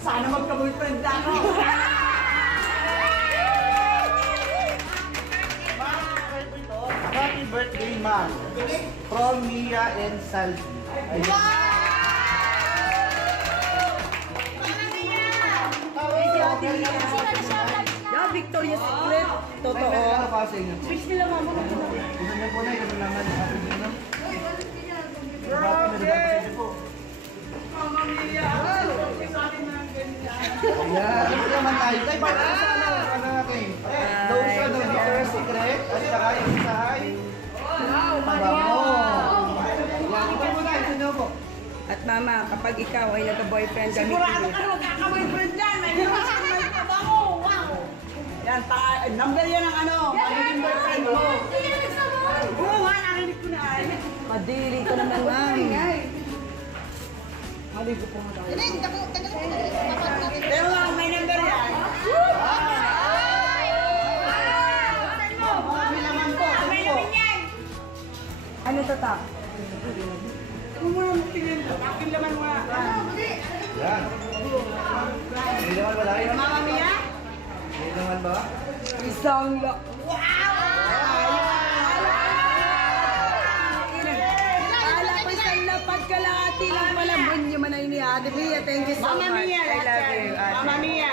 Sana magka-boyfriend na ako. Happy birthday, ma'am. From Mia and Salvi. Yeah, Victoria's Secret. Totoo. Ano pa sa inyo? Fix nila mama. Ganun niyo po na, ganun naman. Happy birthday. Grabe! Mama Mia! Ayan, ano naman tayo? Tayo ba? Ano natin? Doon siya ng Victoria's Secret. At saka yung isa ay... Mabango! Ayan, ito po na. Ito po. At mama, kapag ikaw ay nagka-boyfriend, gamitin Sigurado mo. ka na magkaka-boyfriend dyan. May naman sa may kabango. Wow! Yan, number yan ang ano, magiging boyfriend mo. Oo nga, narinig ko na ay. Kadiri ka naman, ma'am. Maligo po nga tayo. Pero nga, may number yan. May naman po. May namin yan. Ano to, tak? Kung mo na magtingin, akin laman mo na. Yan. Hindi naman ba tayo? Mama Mia? Hindi naman ba? Isang lock. Kala ko isang lapad kalahati lang pala. Bunyi man ay ni Ate Mia. Thank you so much. Mama Mia. I love you, Ate. Mama Mia.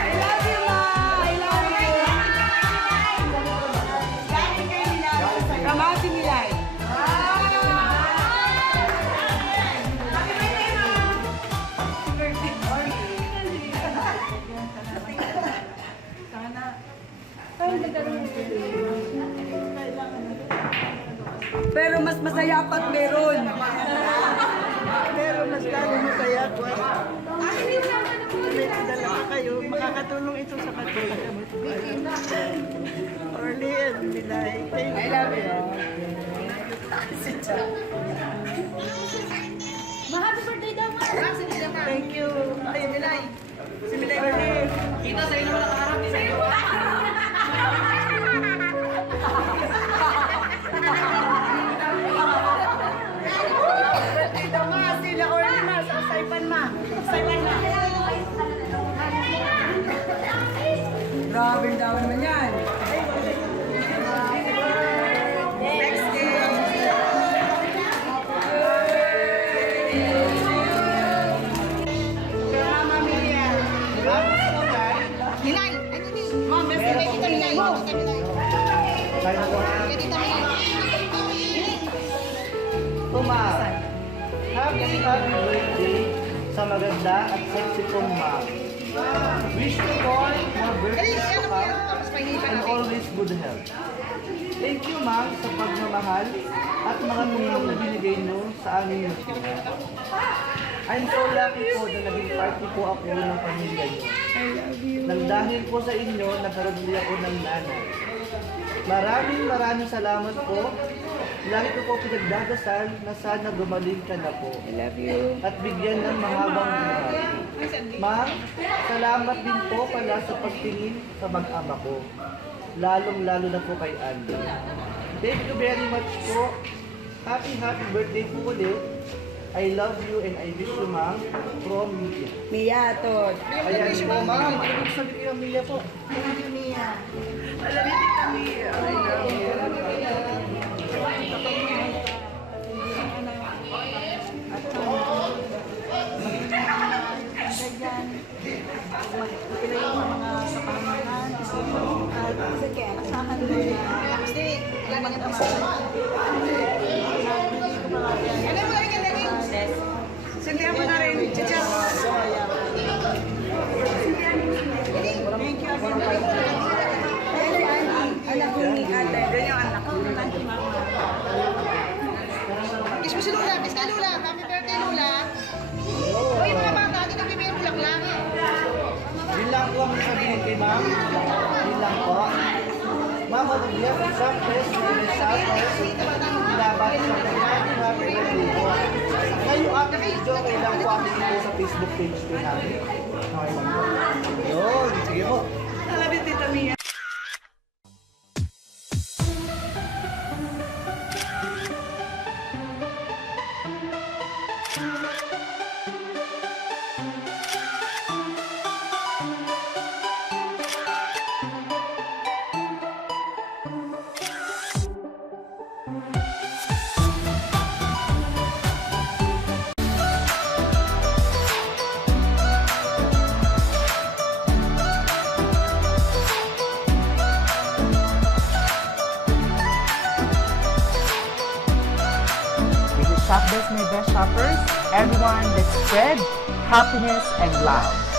I love you, Ma. I love you. Galing kay Milay. Kamati Milay. Pero mas masaya pa't meron. Pero mas lalo masaya ko. May dalawa kayo, makakatulong ito sa katulong. Orly and Milay. I love you. Happy birthday daw, Ma! Thank you. Ay, Milay. Si Milay Orly. Kita sa'yo naman nakaharap ni sa'yo. Ito ma, sila Orly ma. Sa Saipan ma. Saipan ma. Grabe ang dami naman yan. Next game. Mama Mia. Milay! Ano ni? Ma'am, best kay Tita Milay. Tita Milay. Tayo na po. Kay Tita Milay. Tuma. Happy birthday sa maganda at sexy kong ma'am. Wish you all more birthdays to come Tapos pahingipan and natin. always good health. Thank you, ma'am, sa pagmamahal at mga tulong na binigay niyo sa aming mutina. I'm so lucky po na naging party po ako ng pamilya niyo. Nang dahil po sa inyo, nagkaroon din ako ng nanay. Maraming salamat po. Lagi ko po pinagdadasal na sana gumaling ka na po. I love you. At bigyan ng mahabang buhay. Ma'am, salamat din po pala sa pagtingin sa mag-ama ko. Lalong-lalo na po kay Andy. Thank you very much po. Happy birthday po ulit. I love you and I wish you, ma'am, from Mia. Mia, to. Ayan po, ma'am. Ano sabi ko yung Mia po? Thank you Mia. Alam niyo Tita Mia. I love you. Magpapilay yung mga kapamanan. At asahan mo na. Kasi, wala na nga tapos. Ano mo rin galing? Sindihan mo na rin. Chicha. Thank you again. Anak ko ni ate. Ganyan anak ko. Mama Maria from Shopfest, Mama Shoppers, Laban sa Happy birthday po. Ngayong aking video, kailangan po aking po sa Facebook page po namin. Okay lang po. Yun, sige po. Sabi Tita Mia. Shop Best My Best Shoppers, everyone, let's spread happiness and love.